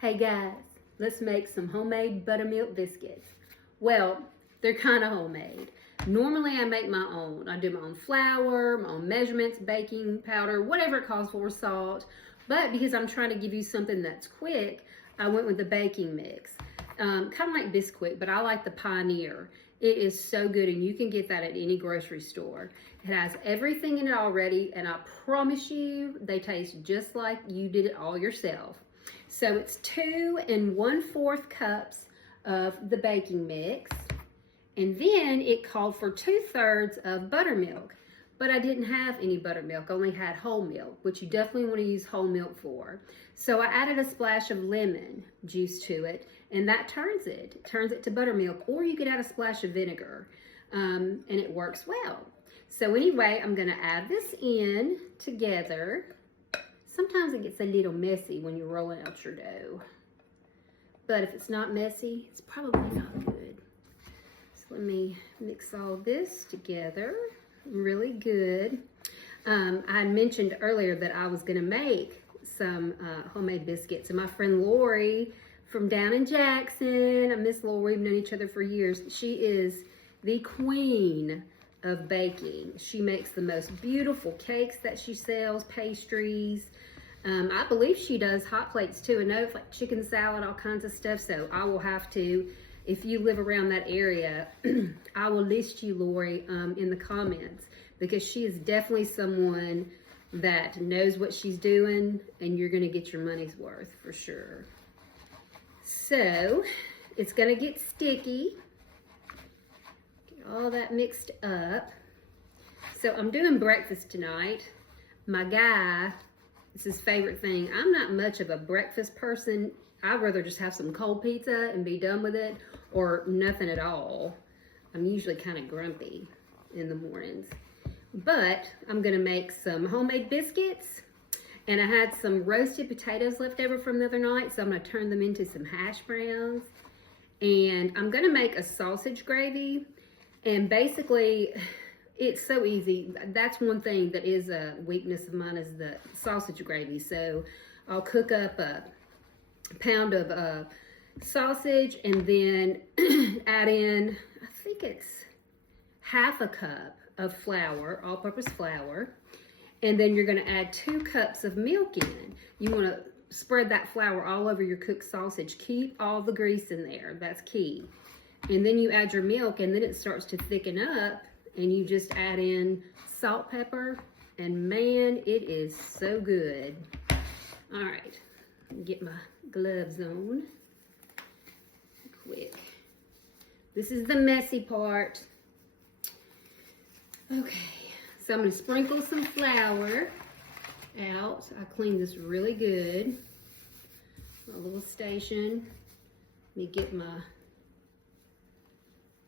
Hey guys, let's make some homemade buttermilk biscuits. Well, they're kind of homemade. Normally I make my own. I do my own flour, my own measurements, baking powder, whatever it calls for, salt. But because I'm trying to give you something that's quick, I went with the baking mix. Kind of like Bisquick, but I like the Pioneer. It is so good, and you can get that at any grocery store. It has everything in it already, and I promise you, they taste just like you did it all yourself. So it's 2 1/4 cups of the baking mix, and then it called for 2/3 of buttermilk, but I didn't have any buttermilk, I only had whole milk, which you definitely want to use whole milk for. So I added a splash of lemon juice to it, and that turns it to buttermilk, or you could add a splash of vinegar, and it works well. So anyway, I'm gonna add this in together. Sometimes it gets a little messy when you're rolling out your dough, but if it's not messy, it's probably not good. So let me mix all this together really good. I mentioned earlier that I was gonna make some homemade biscuits, and my friend Lori from down in Jackson, I miss Lori, we've known each other for years. She is the queen of baking. She makes the most beautiful cakes that she sells, pastries. I believe she does hot plates too. I know it's like chicken salad, all kinds of stuff. So I will have to, if you live around that area, I will list you, Lori, in the comments, because she is definitely someone that knows what she's doing, and you're gonna get your money's worth for sure. So it's gonna get sticky. Get all that mixed up. So I'm doing breakfast tonight. My guy, it's his favorite thing. I'm not much of a breakfast person. I'd rather just have some cold pizza and be done with it, or nothing at all. I'm usually kind of grumpy in the mornings. But I'm gonna make some homemade biscuits, and I had some roasted potatoes left over from the other night, so I'm gonna turn them into some hash browns. And I'm gonna make a sausage gravy, and basically, it's so easy. That's one thing that is a weakness of mine, is the sausage gravy. So I'll cook up a pound of sausage, and then add in, I think it's 1/2 cup of flour, all-purpose flour, and then you're gonna add 2 cups of milk in. You wanna spread that flour all over your cooked sausage. Keep all the grease in there, that's key. And then you add your milk, and then it starts to thicken up, and you just add in salt, pepper, and man, it is so good. All right, get my gloves on quick. This is the messy part. Okay, so I'm gonna sprinkle some flour out. I cleaned this really good. My little station. Let me get my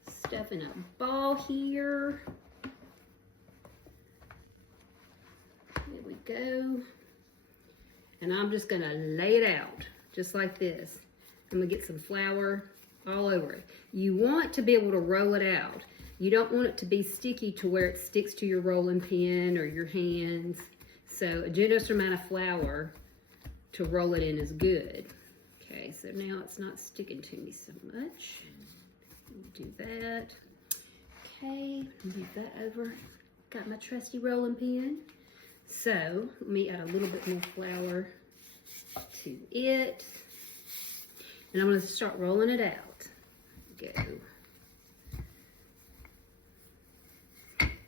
stuff in a ball here. There we go. And I'm just gonna lay it out just like this. I'm gonna get some flour all over it. You want to be able to roll it out. You don't want it to be sticky to where it sticks to your rolling pin or your hands. So a generous amount of flour to roll it in is good. Okay, so now it's not sticking to me so much. Do that. Okay, move that over. Got my trusty rolling pin. So let me add a little bit more flour to it. And I'm gonna start rolling it out. Go.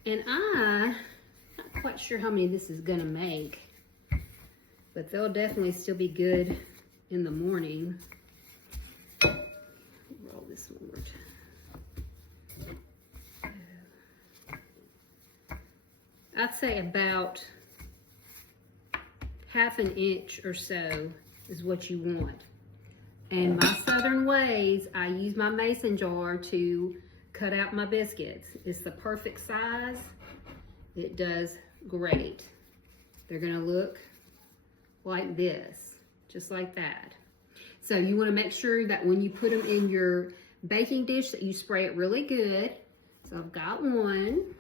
And I'm not quite sure how many this is gonna make, but they'll definitely still be good in the morning. Roll this one more time. I'd say about 1/2 inch or so is what you want. And my southern ways, I use my mason jar to cut out my biscuits. It's the perfect size. It does great. They're gonna look like this, just like that. So you wanna make sure that when you put them in your baking dish that you spray it really good. So I've got one.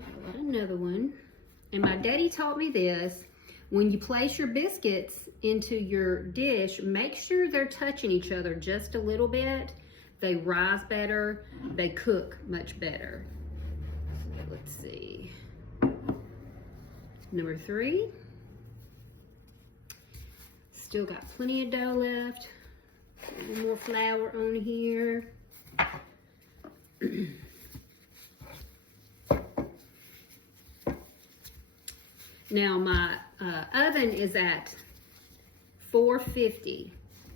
I've got another one. And my daddy taught me this. When you place your biscuits into your dish, make sure they're touching each other just a little bit. They rise better, they cook much better. So let's see. Number 3. Still got plenty of dough left. A little more flour on here. Now my oven is at 450,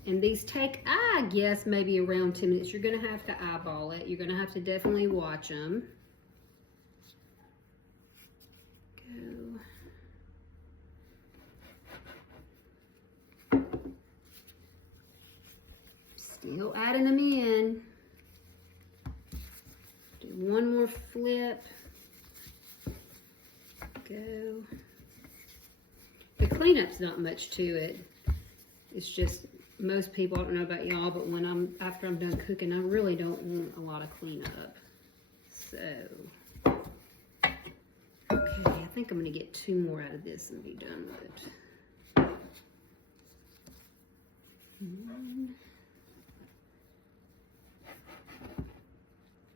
and these take, I guess, maybe around 10 minutes. You're gonna have to eyeball it. You're gonna have to definitely watch them. Go. Still adding them in. Do one more flip. Go. The cleanup's not much to it. It's just, most people, I don't know about y'all, but after I'm done cooking, I really don't want a lot of cleanup. So, okay, I think I'm gonna get 2 more out of this and be done with it.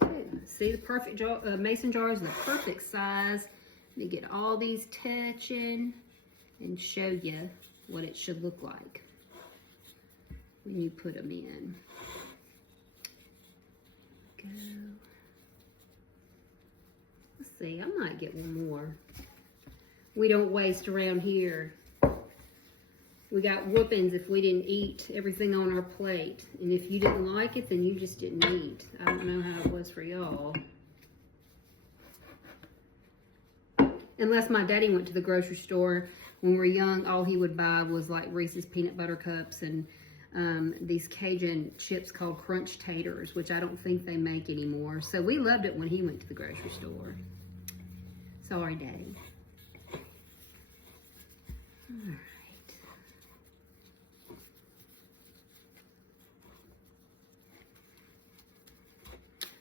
Okay, see the perfect jar, mason jar is the perfect size. Let me get all these touching and show you what it should look like when you put them in. Go. Let's see, I might get one more. We don't waste around here. We got whoopings if we didn't eat everything on our plate. And if you didn't like it, then you just didn't eat. I don't know how it was for y'all. Unless my daddy went to the grocery store when we were young, all he would buy was like Reese's peanut butter cups and these Cajun chips called Crunch Taters, which I don't think they make anymore. So we loved it when he went to the grocery store. Sorry, Daddy. All right.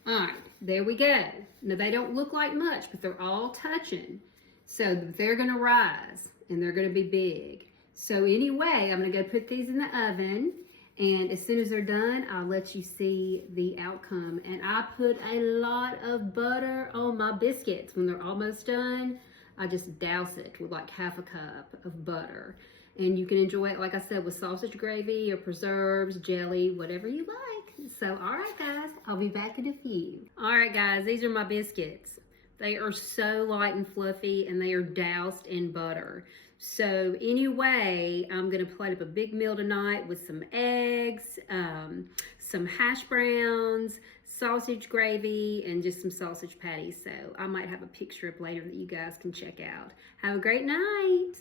All right, there we go. Now they don't look like much, but they're all touching. So they're gonna rise and they're gonna be big. So anyway, I'm gonna go put these in the oven, and as soon as they're done, I'll let you see the outcome. And I put a lot of butter on my biscuits. When they're almost done, I just douse it with like half a cup of butter. And you can enjoy it, like I said, with sausage gravy or preserves, jelly, whatever you like. So, all right, guys, I'll be back in a few. All right, guys, these are my biscuits. They are so light and fluffy, and they are doused in butter. So anyway, I'm gonna plate up a big meal tonight with some eggs, some hash browns, sausage gravy, and just some sausage patties. So I might have a picture up later that you guys can check out. Have a great night.